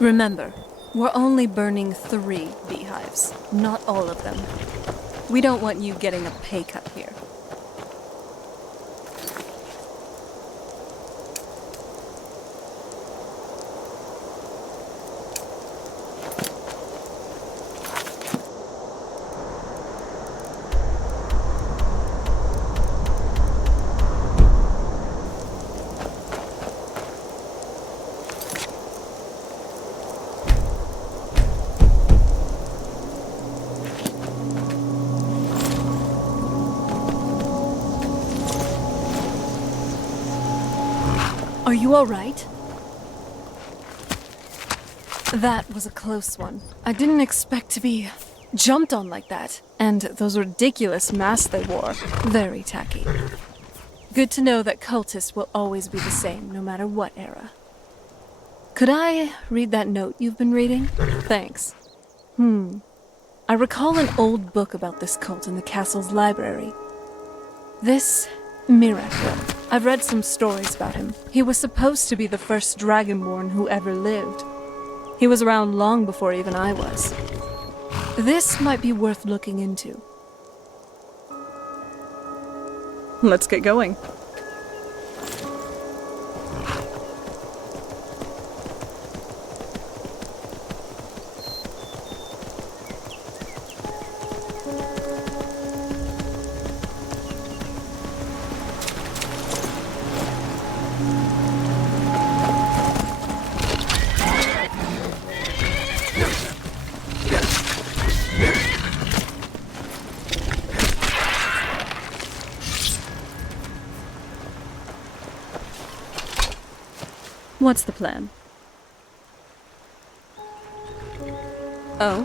Remember, we're only burning 3 beehives, not all of them. We don't want you getting a pay cut here. Are you all right? That was a close one. I didn't expect to be jumped on like that. And those ridiculous masks they wore. Very tacky. Good to know that cultists will always be the same, no matter what era. Could I read that note you've been reading? Thanks. I recall an old book about this cult in the castle's library. This Miracle. I've read some stories about him. He was supposed to be the first dragonborn who ever lived. He was around long before even I was. This might be worth looking into. Let's get going. What's the plan? Oh?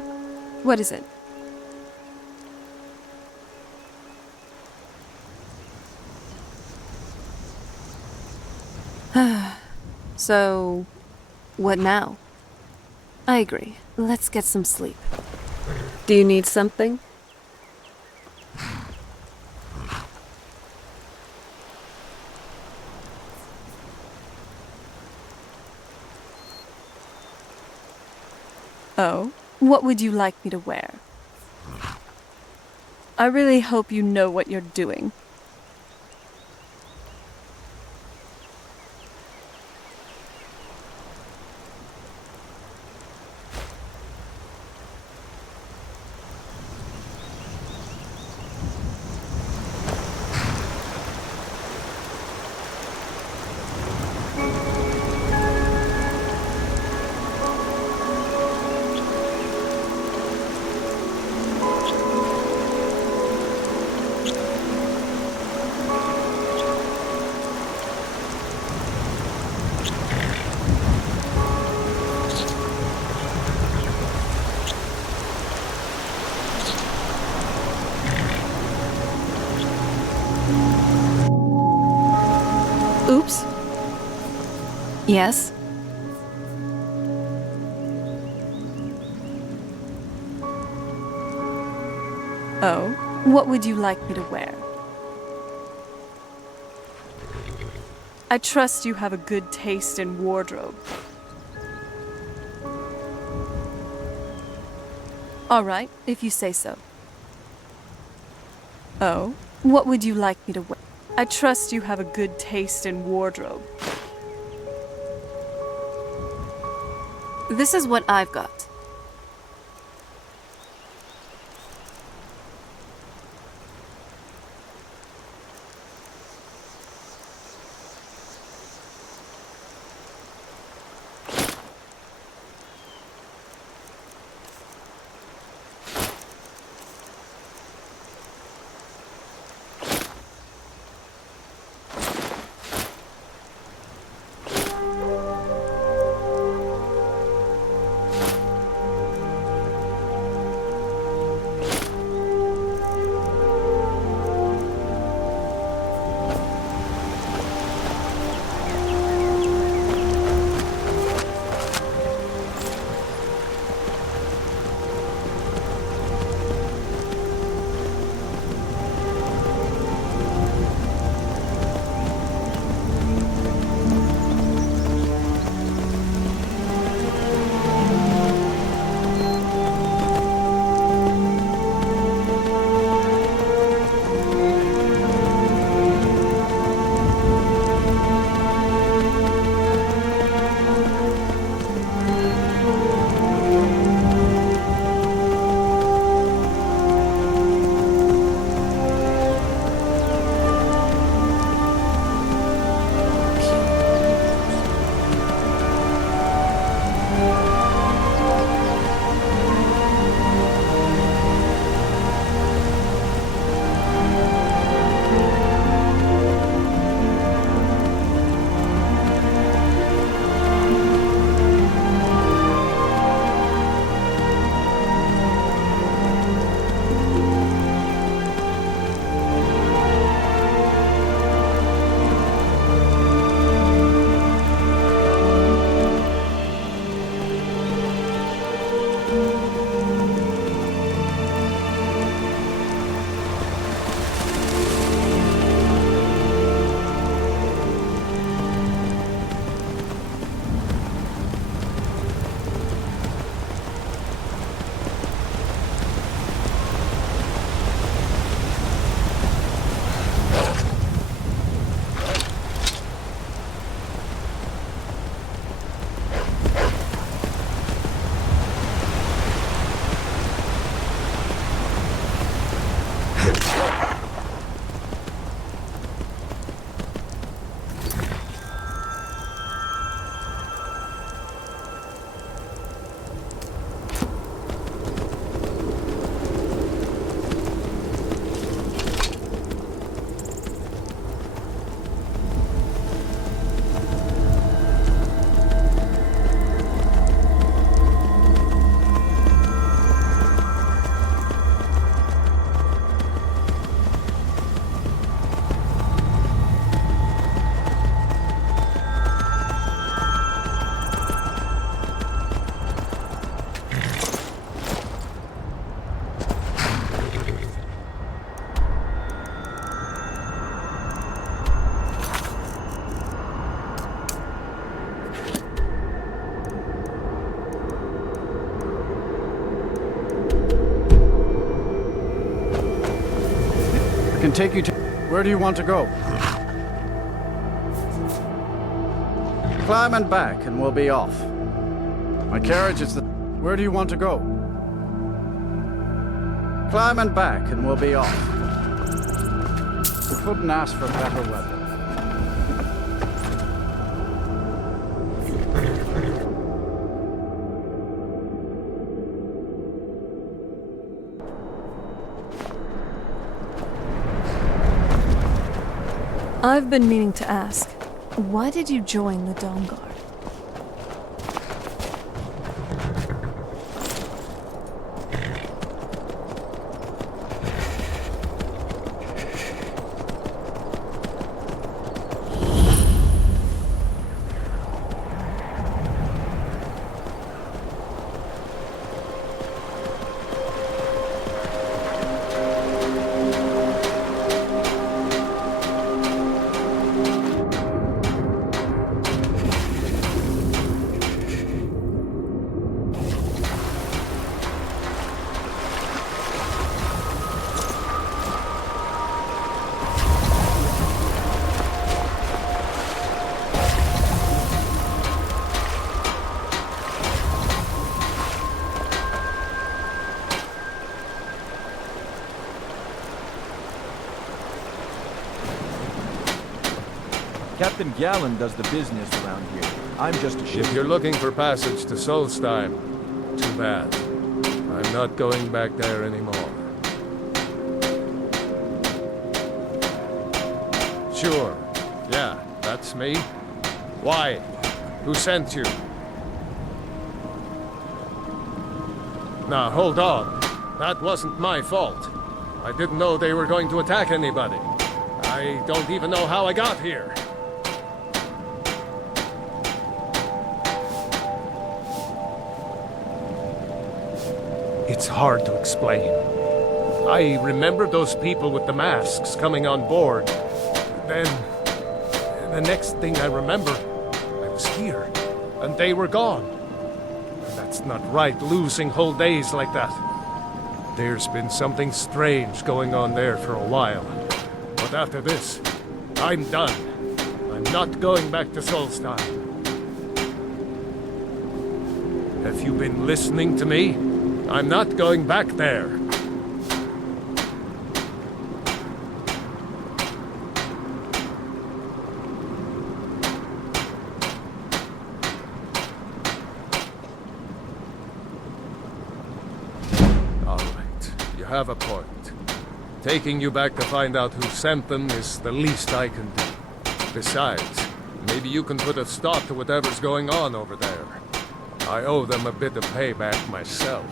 What is it? So, what now? I agree. Let's get some sleep. Do you need something? Oh? What would you like me to wear? I really hope you know what you're doing. Oops. Yes? Oh? What would you like me to wear? I trust you have a good taste in wardrobe. All right, if you say so. Oh? What would you like me to wear? I trust you have a good taste in wardrobe. This is what I've got. can take you to... Where do you want to go? Climb and back, and we'll be off. My carriage is the... Where do you want to go? Climb and back, and we'll be off. We couldn't ask for better weather. I've been meaning to ask, why did you join the Dawn Guard? Captain Gallen does the business around here. I'm just a ship. If you're looking for passage to Solstheim, too bad. I'm not going back there anymore. Sure. Yeah, that's me. Why? Who sent you? Now, hold on. That wasn't my fault. I didn't know they were going to attack anybody. I don't even know how I got here. It's hard to explain. I remember those people with the masks coming on board. Then, the next thing I remember, I was here, and they were gone. That's not right, losing whole days like that. There's been something strange going on there for a while. But after this, I'm done. I'm not going back to Solstheim. Have you been listening to me? I'm not going back there. All right, you have a point. Taking you back to find out who sent them is the least I can do. Besides, maybe you can put a stop to whatever's going on over there. I owe them a bit of payback myself.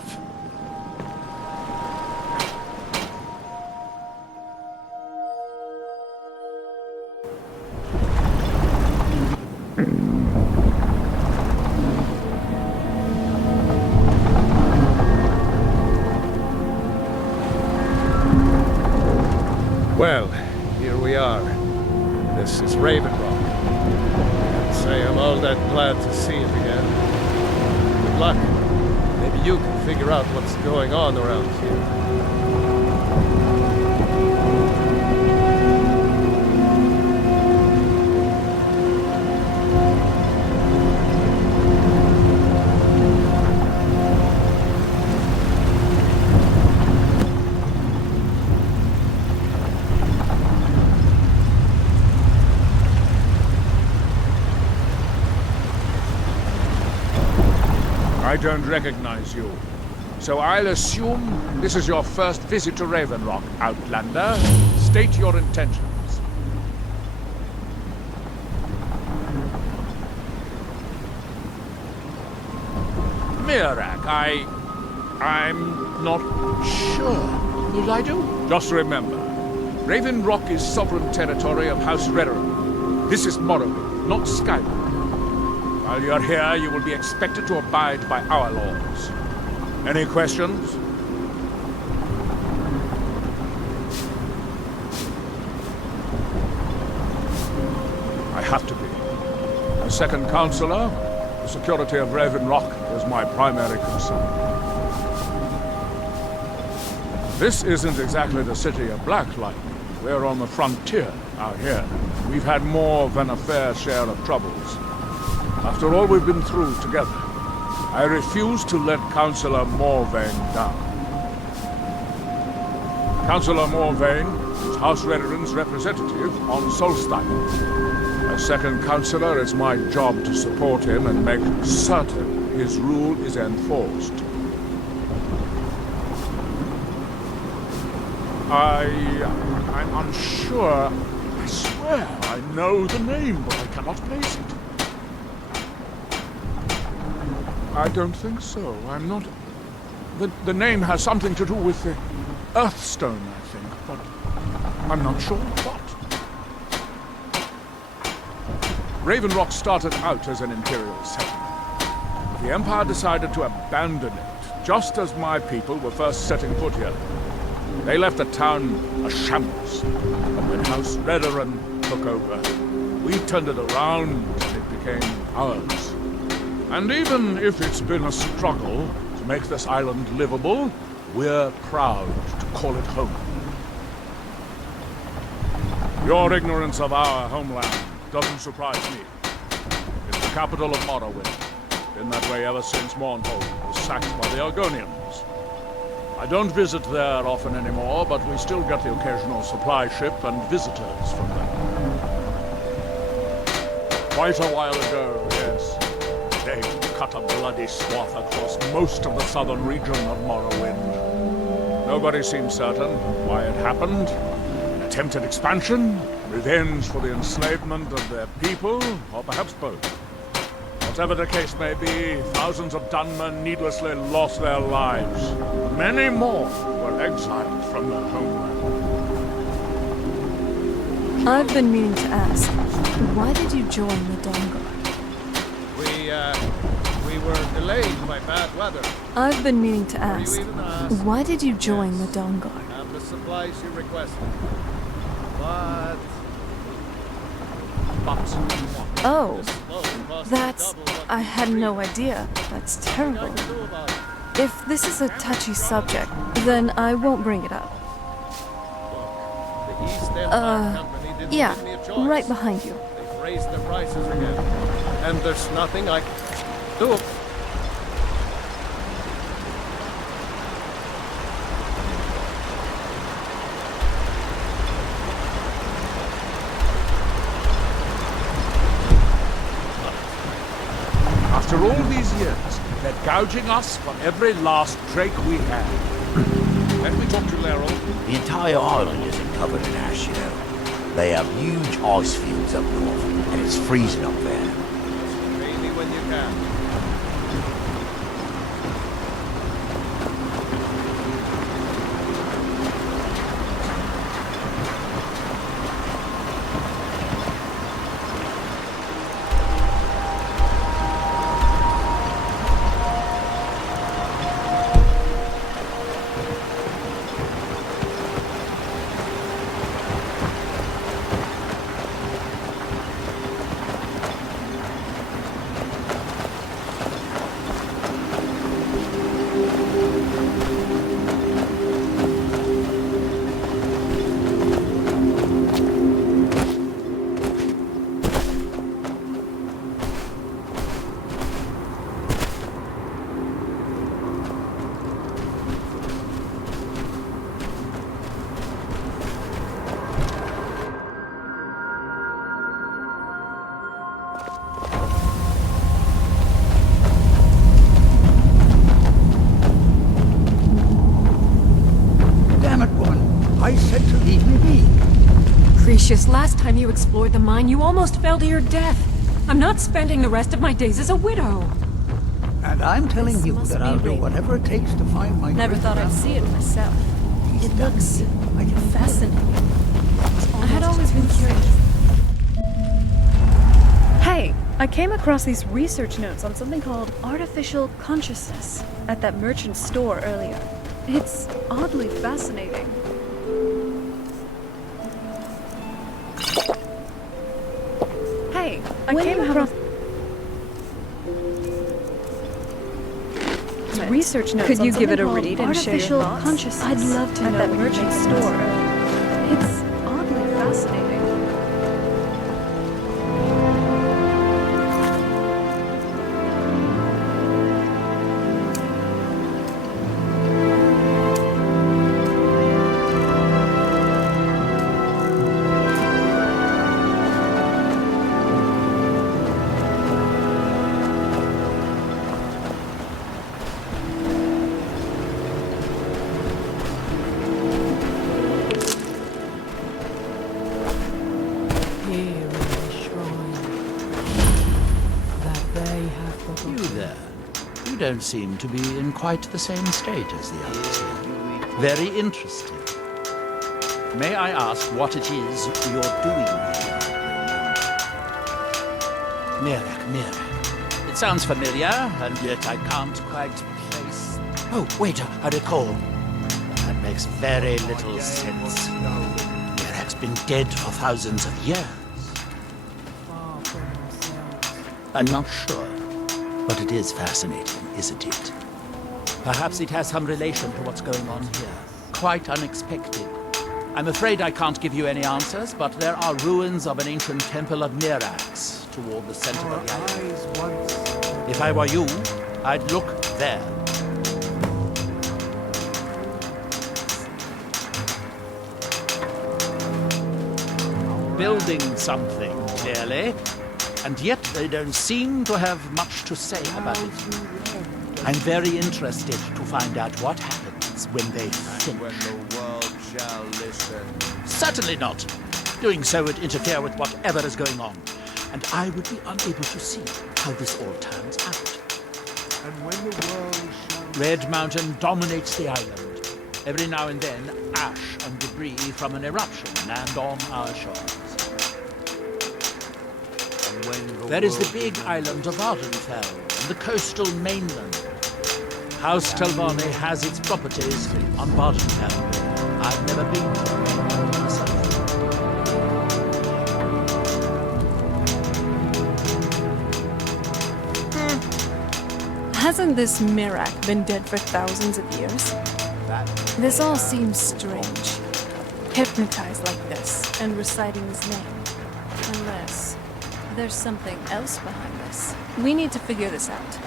Well, here we are. This is Raven Rock. I'd say I'm all that glad to see it again. Good luck. Maybe you can figure out what's going on around here. I don't recognize you. So I'll assume this is your first visit to Raven Rock, Outlander. State your intentions. Mirak, I'm not sure. Will I do? Just remember, Raven Rock is sovereign territory of House Redoran. This is Morrowind, not Skyrim. While you're here, you will be expected to abide by our laws. Any questions? I have to be. As second counselor, the security of Raven Rock is my primary concern. This isn't exactly the city of Blacklight. We're on the frontier out here. We've had more than a fair share of troubles. After all we've been through together, I refuse to let Councillor Morvain down. Councillor Morvain is House Rederin's representative on Solstein. As second councillor, it's my job to support him and make certain his rule is enforced. I'm unsure. I swear I know the name, but I cannot place it. I don't think so. I'm not... The name has something to do with the Earthstone, I think, but I'm not sure what. Raven Rock started out as an Imperial settlement. The Empire decided to abandon it, just as my people were first setting foot here. They left the town a shambles, but when House Redoran took over, we turned it around and it became ours. And even if it's been a struggle to make this island livable, we're proud to call it home. Your ignorance of our homeland doesn't surprise me. It's the capital of Morrowind. Been that way ever since Mournhold was sacked by the Argonians. I don't visit there often anymore, but we still get the occasional supply ship and visitors from them. Quite a while ago, yes. They cut a bloody swath across most of the southern region of Morrowind. Nobody seems certain why it happened. An attempted expansion, revenge for the enslavement of their people, or perhaps both. Whatever the case may be, thousands of Dunmen needlessly lost their lives. Many more were exiled from their homeland. I've been meaning to ask, why did you join the Dawnguard? We were delayed by bad weather. I've been meaning to Before you ask, even asked, why did you join the Dawnguard? have the supplies you requested. But Oh, this load costs that's... double what I we had agreed. no idea. That's What I terrible. can do about it? If this is a touchy subject, then I won't bring it up. Look, the East Empire Company didn't Yeah, give me a choice. right behind you. They've raised their prices again. And there's nothing I can do. After all these years, they're gouging us for every last drake we have. Let me talk to Laryl. The entire island isn't covered in ash, you know. They have huge ice fields up north, and it's freezing up there. Pay me when you can. I said to leave me be. Precious, last time you explored the mine, you almost fell to your death. I'm not spending the rest of my days as a widow. And I'm telling This you must that be I'll do Raven. whatever it takes to find my Never great thought I'd see it myself. It looks fascinating. I had always been curious. Hey, I came across these research notes on something called artificial consciousness at that merchant store earlier. It's oddly fascinating. Hey, I came across research notes. Could on you give something it a called read and share your artificial thoughts? consciousness? I'd love to at know that what you merchant make of store it. earlier. It's don't seem to be in quite the same state as the others here. Very interesting. May I ask what it is you're doing here? Mirak. It sounds familiar, and yet I can't quite place... Oh, wait, I recall. That makes very little sense. Mirak's been dead for thousands of years. I'm not sure, but it is fascinating, isn't it? Perhaps it has some relation to what's going on here. Quite unexpected. I'm afraid I can't give you any answers, but there are ruins of an ancient temple of Mirax toward the center of the island. If I were you, I'd look there. Building something, clearly. And yet they don't seem to have much to say about it. I'm very interested to find out what happens when they finish. When the world shall listen. Certainly not. Doing so would interfere with whatever is going on. And I would be unable to see how this all turns out. And when the world shall... Red Mountain dominates the island. Every now and then, ash and debris from an eruption land on our shores. There is the big island of Ardenfell and the coastal mainland. House Telvanni has its properties on Bardenfell. I've never been to it myself. Hasn't this Mirak been dead for thousands of years? This all seems strange. Hypnotized like this and reciting his name. Unless there's something else behind this. We need to figure this out.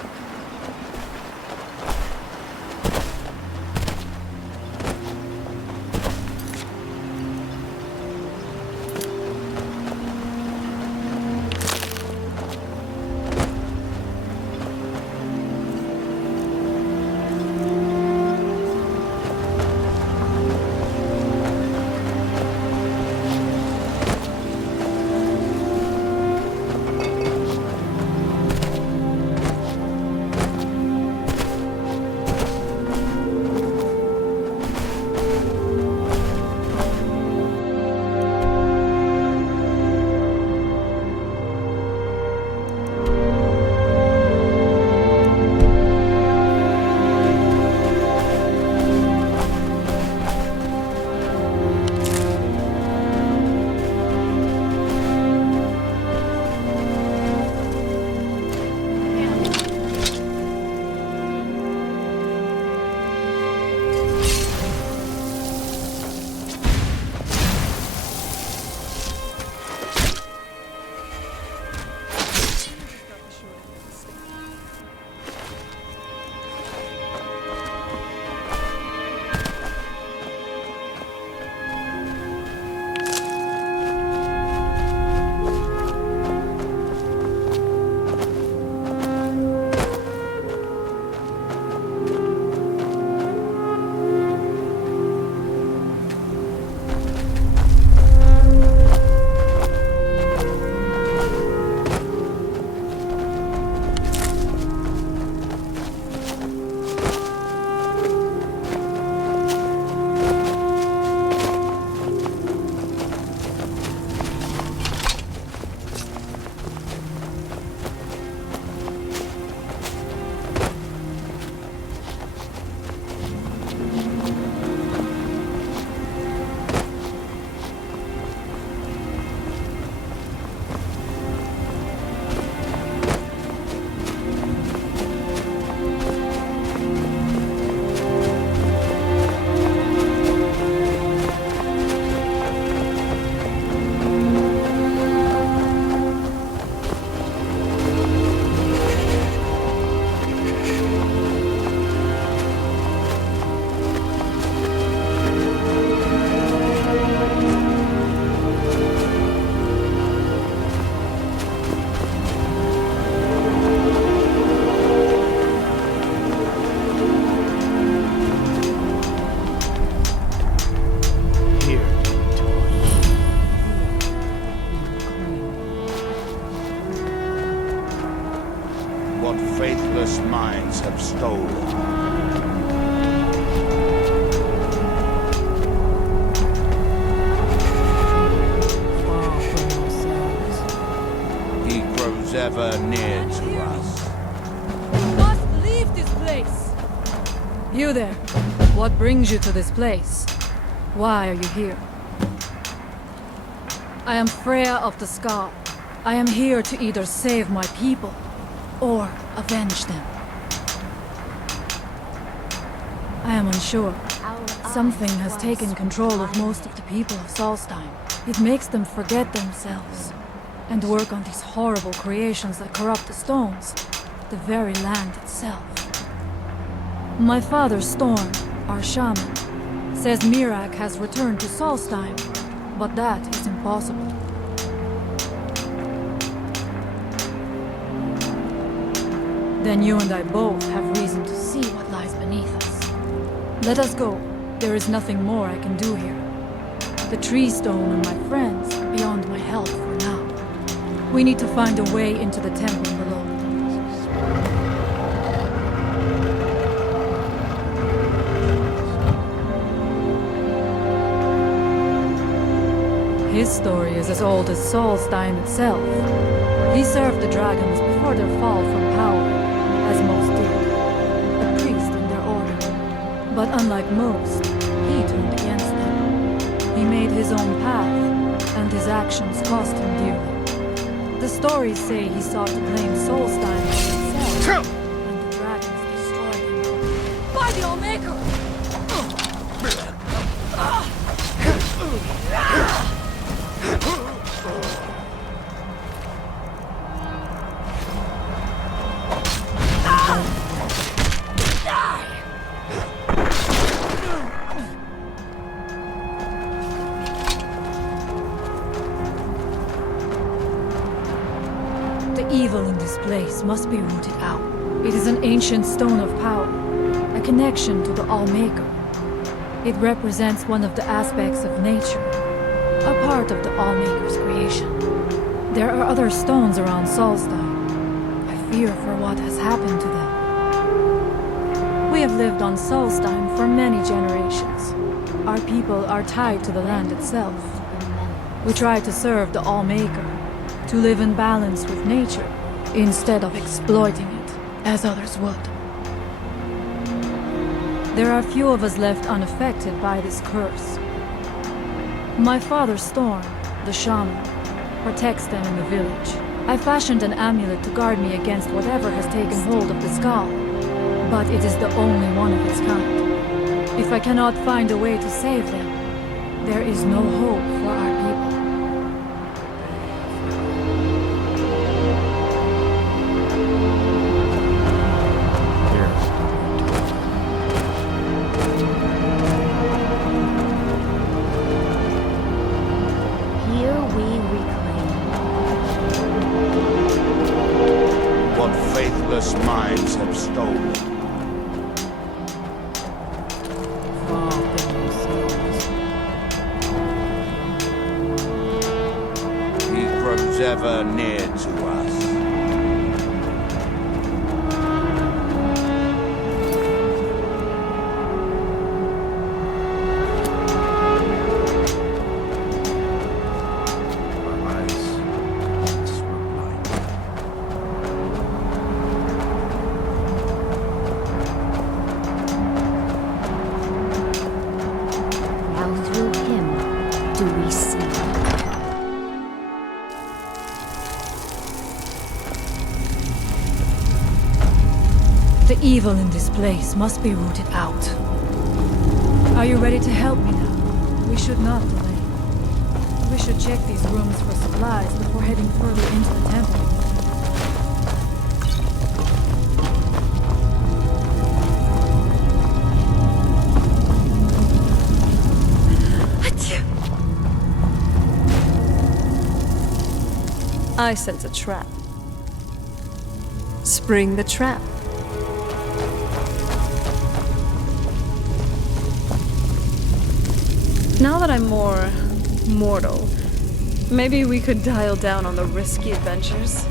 minds have stolen. Far from yourselves. He grows ever near to us. Must leave this place! You there. What brings you to this place? Why are you here? I am Freya of the Scar. I am here to either save my people, or avenge them. I am unsure. Something has taken control of most of the people of Solstheim. It makes them forget themselves, and work on these horrible creations that corrupt the stones, the very land itself. My father, Storm, our shaman, says Mirak has returned to Solstheim, but that is impossible. Then you and I both have reason to see what lies beneath us. Let us go. There is nothing more I can do here. The tree stone and my friends are beyond my help for now. We need to find a way into the temple below. His story is as old as Solstheim itself. He served the dragons before their fall from power, as most did. A priest in their order. But unlike most, he turned against them. He made his own path, and his actions cost him dearly. The stories say he sought to claim Solstheim for himself, and the dragons destroyed him. By the Allmaker! The evil in this place must be rooted out. It is an ancient stone of power, a connection to the Allmaker. It represents one of the aspects of nature, a part of the Allmaker's creation. There are other stones around Solstheim. I fear for what has happened to them. We have lived on Solstheim for many generations. Our people are tied to the land itself. We try to serve the Allmaker, to live in balance with nature, instead of exploiting it, as others would. There are few of us left unaffected by this curse. My father, Storm, the shaman, protects them in the village. I fashioned an amulet to guard me against whatever has taken hold of the skull, but it is the only one of its kind. If I cannot find a way to save them, there is no hope for our people. Here we reclaim. What faithless minds have stolen. Far from yourselves. He grows ever near to us. Now through him do we see. The evil in this place must be rooted out. Are you ready to help me now? We should not delay. We should check these rooms for supplies before heading further into the temple. I sense a trap. Spring the trap. Now that I'm more mortal, maybe we could dial down on the risky adventures.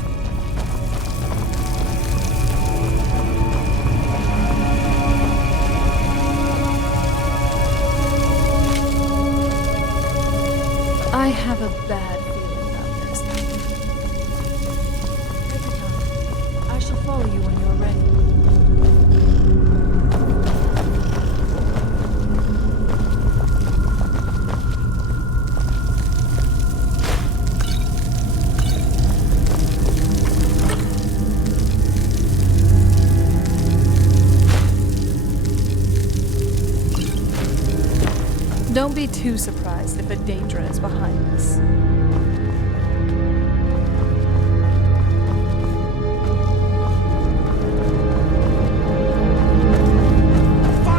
I have a bad feeling about this. Take your time. I shall follow you when you're ready. Don't be too surprised if a danger is behind us.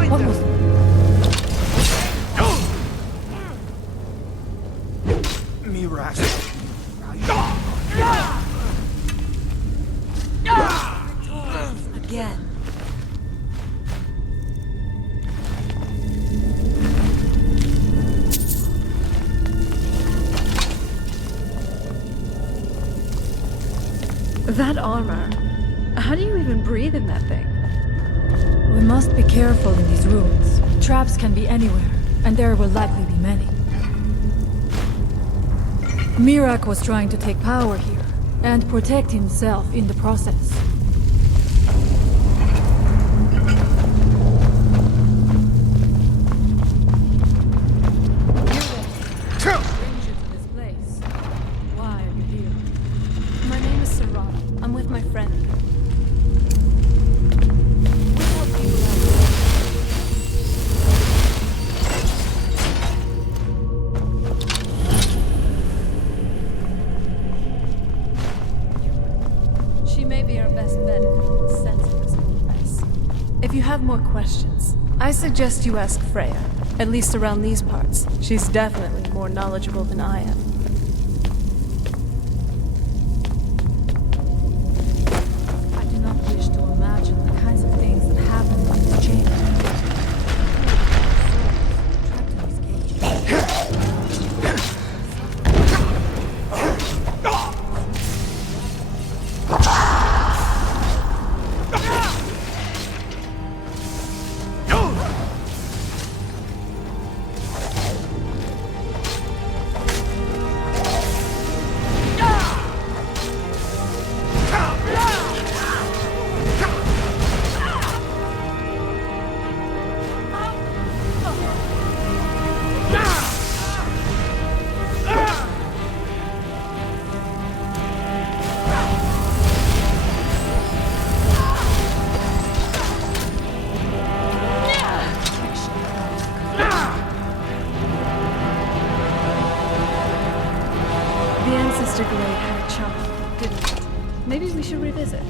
What was Again. That armor. How do you even breathe in that thing? We must be careful in these ruins. Traps can be anywhere, and there will likely be many. Mirak was trying to take power here, and protect himself in the process. Why are you here? My name is Sarah. I'm with my friend. She may be our best bet in sensing this whole mess. If you have more questions, I suggest you ask Freya. At least around these parts. She's definitely more knowledgeable than I am. I do not wish to imagine the kinds of things that happen in this chamber. Trapped in these cages. The Ancestor Glade had a charm, didn't it? Maybe we should revisit.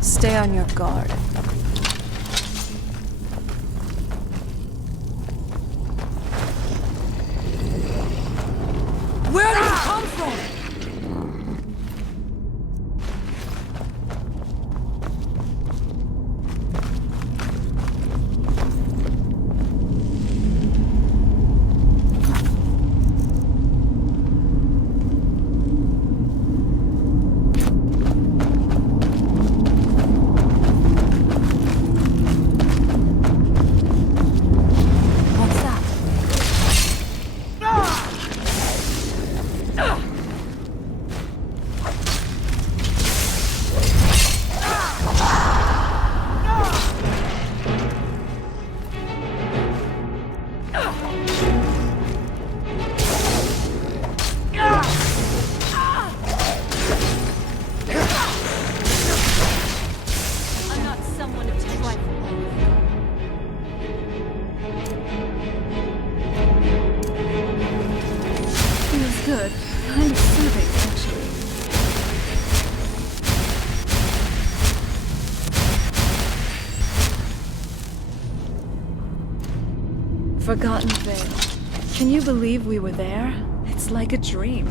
Stay on your guard. Where did you come from? Forgotten Vale. Can you believe we were there? It's like a dream.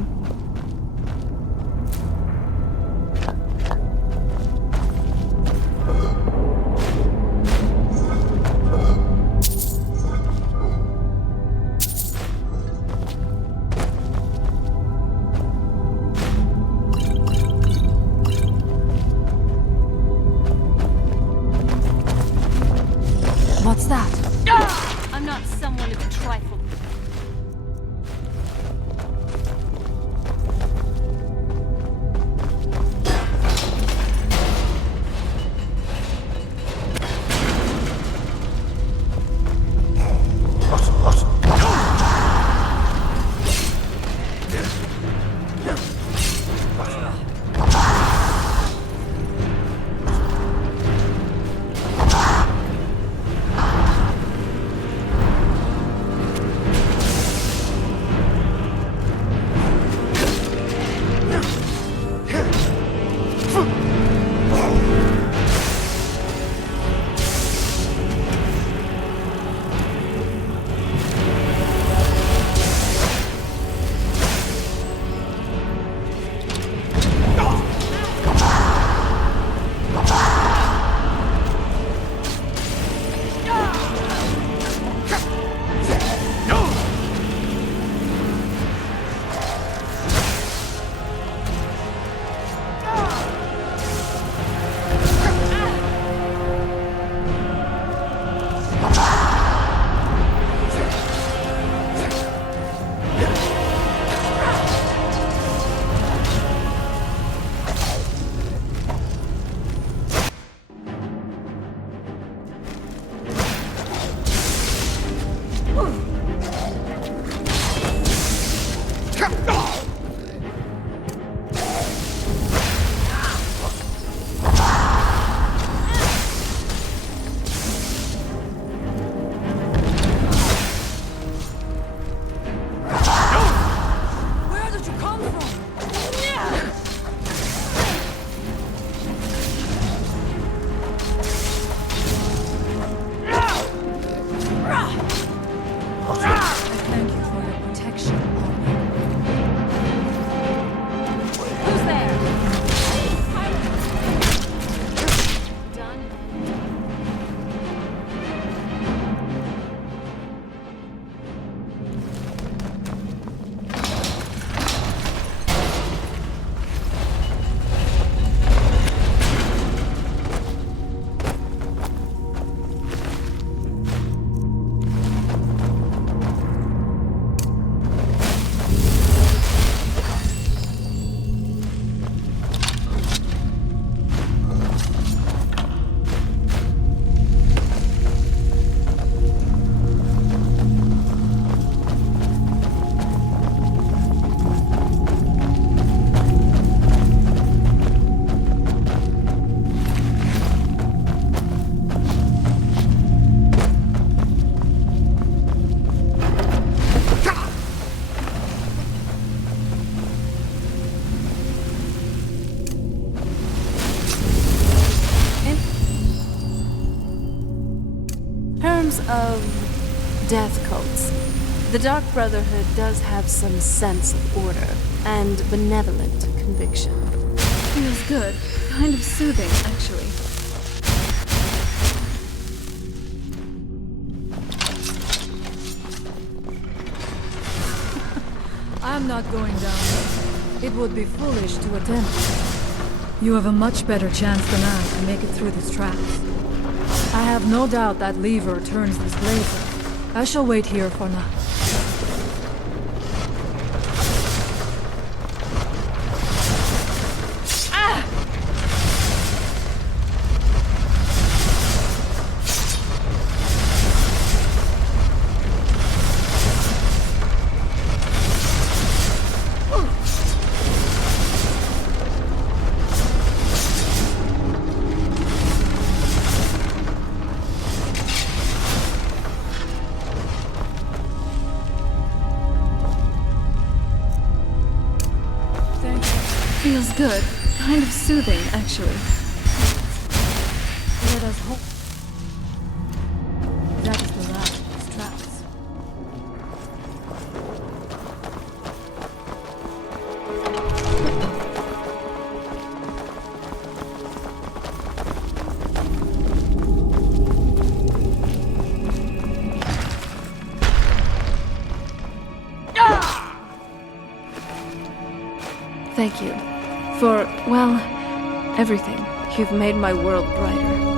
What's that? I'm not someone to be trifled with. Of death cults. The Dark Brotherhood does have some sense of order and benevolent conviction. Feels good. Kind of soothing, actually. I'm not going down there. It would be foolish to attempt. You have a much better chance than I to make it through these traps. I have no doubt that lever turns this blazer. I shall wait here for now. Feels good. Kind of soothing, actually. Let us hope that is the last of these traps. Thank you. For, well, everything. You've made my world brighter.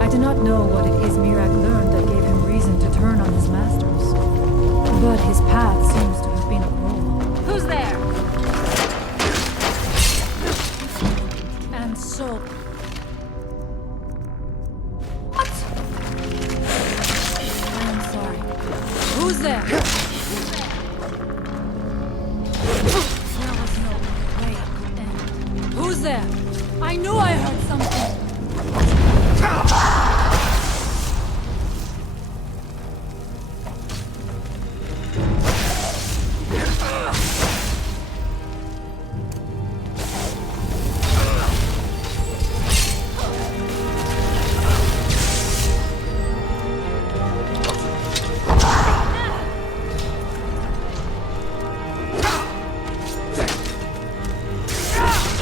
I do not know what it is Mirak learned that gave him reason to turn on his masters. But his path seems to have been a cruel. Who's there? And so... What? I'm sorry. Who's there? There was no way it could end. Who's there? I knew I heard something.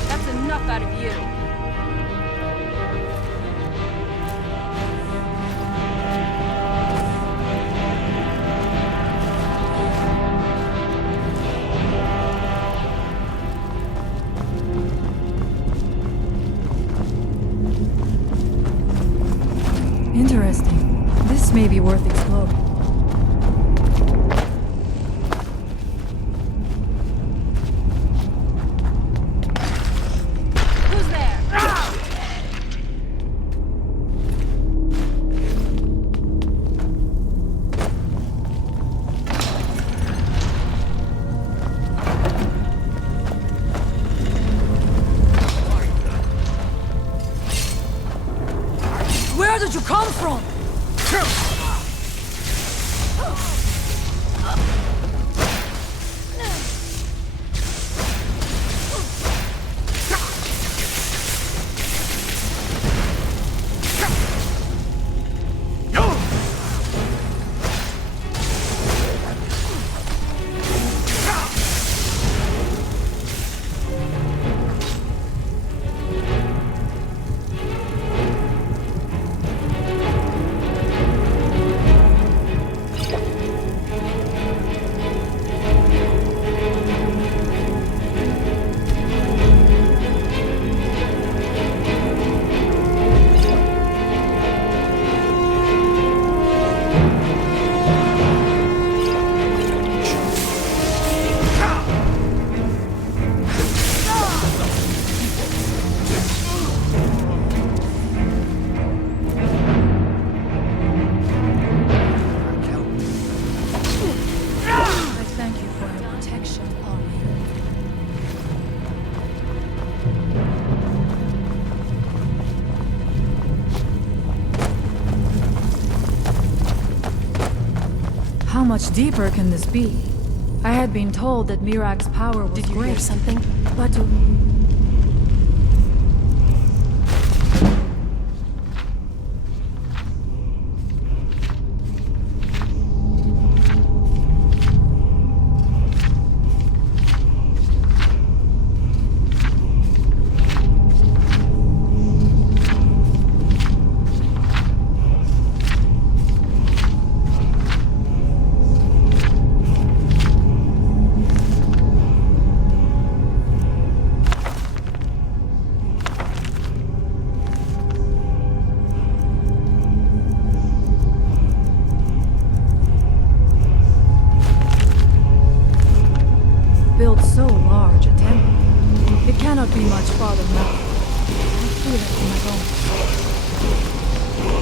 That's enough out of you. Interesting. This may be worth exploring. Who's there? Where did you come from? I thank you for your protection, Armin. How much deeper can this be? I had been told that Mirak's power was Did you great, hear something? but father now. I feel it in my bones.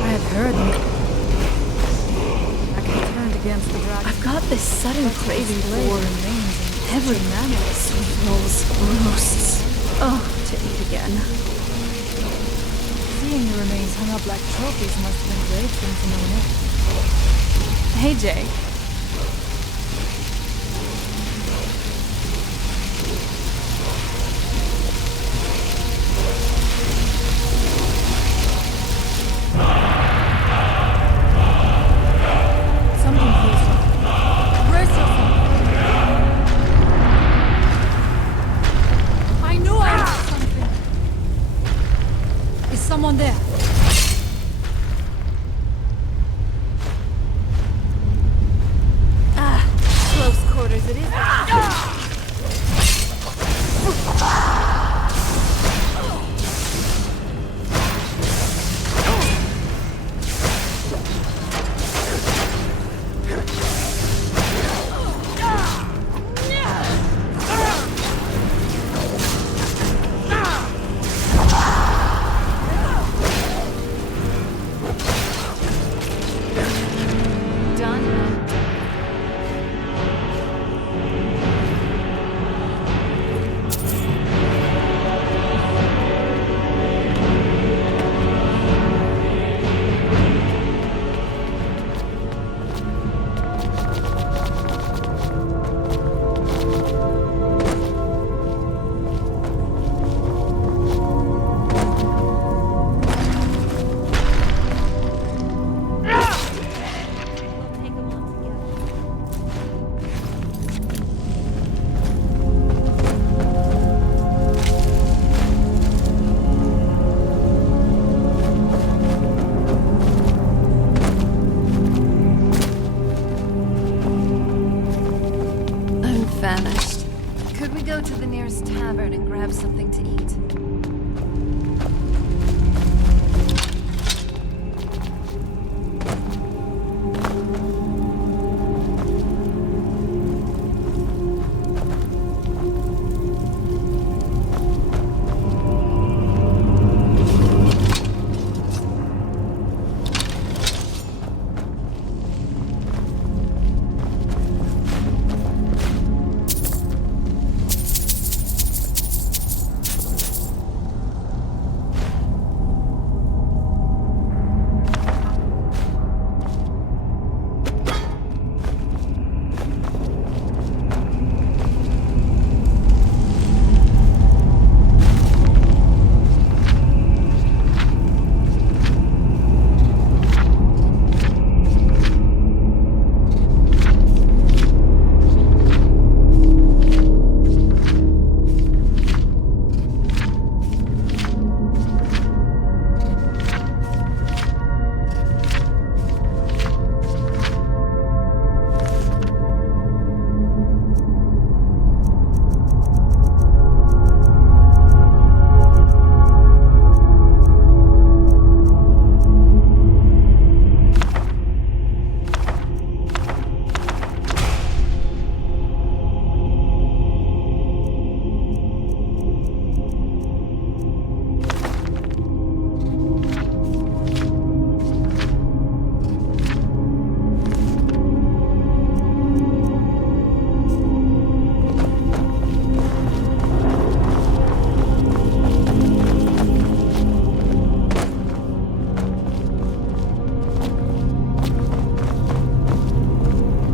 I have heard me. I can turn against the dragon. I've got this sudden craving for remains in heavy sweet rolls, roasts. Oh, to eat again. Seeing the remains hung up like trophies must have been a great thing to know next. Hey, Jake. Something feels wrong. Brace yourself. I knew I heard something. Is someone there? Close quarters it is. Famished. Could we go to the nearest tavern and grab something to eat?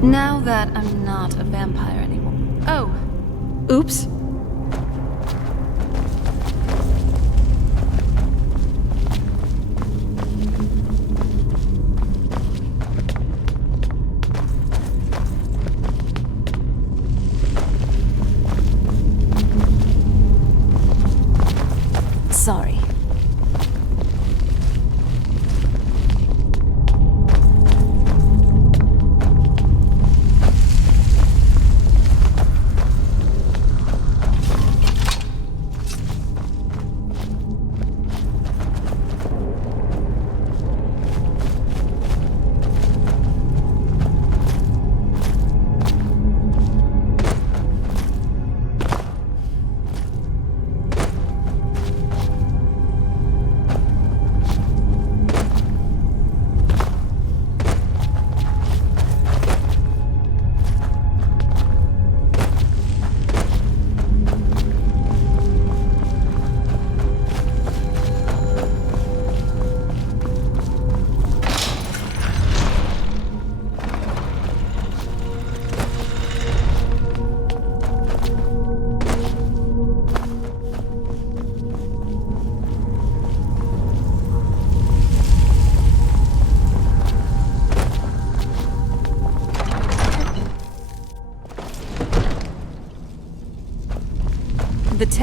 Now that I'm not a vampire anymore. Oh. Oops. Sorry.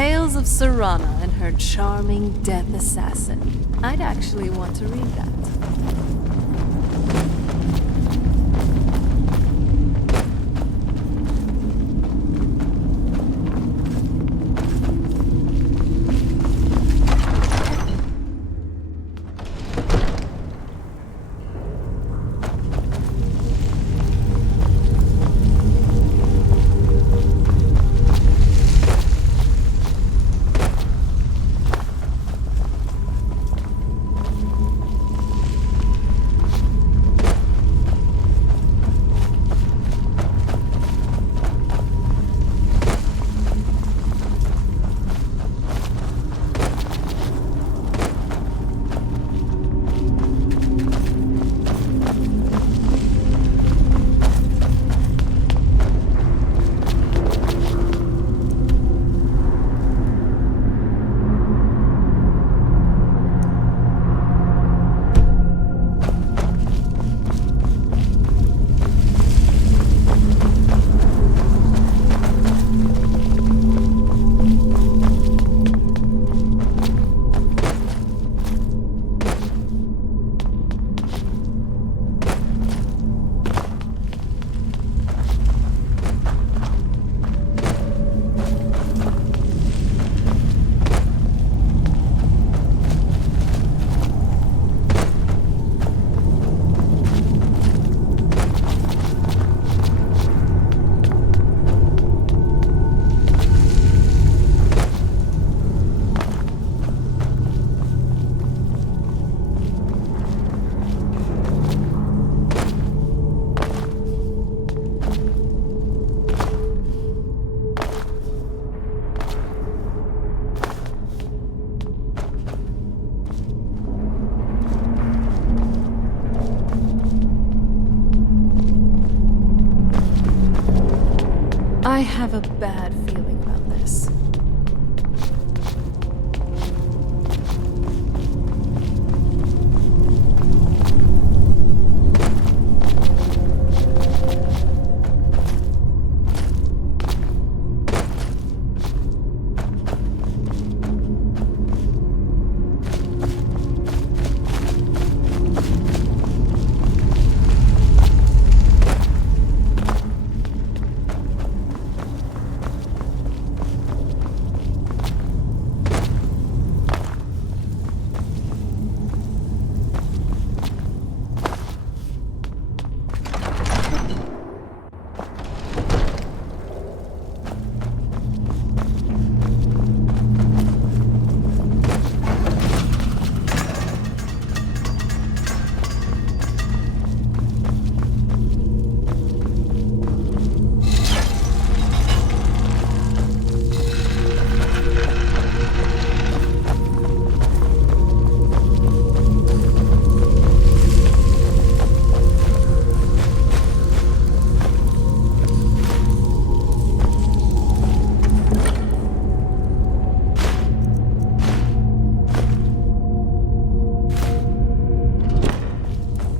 Tales of Serana and her charming death assassin. I'd actually want to read that. I have a bad feeling about this.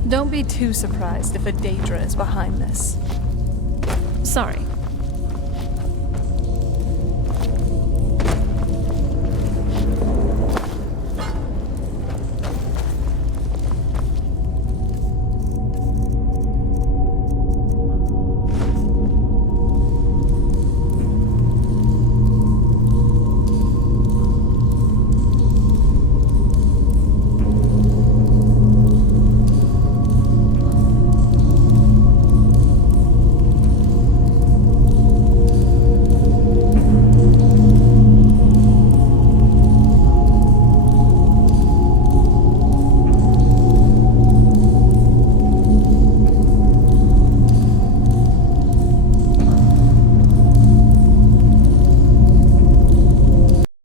Don't be too surprised if a Daedra is behind this. Sorry,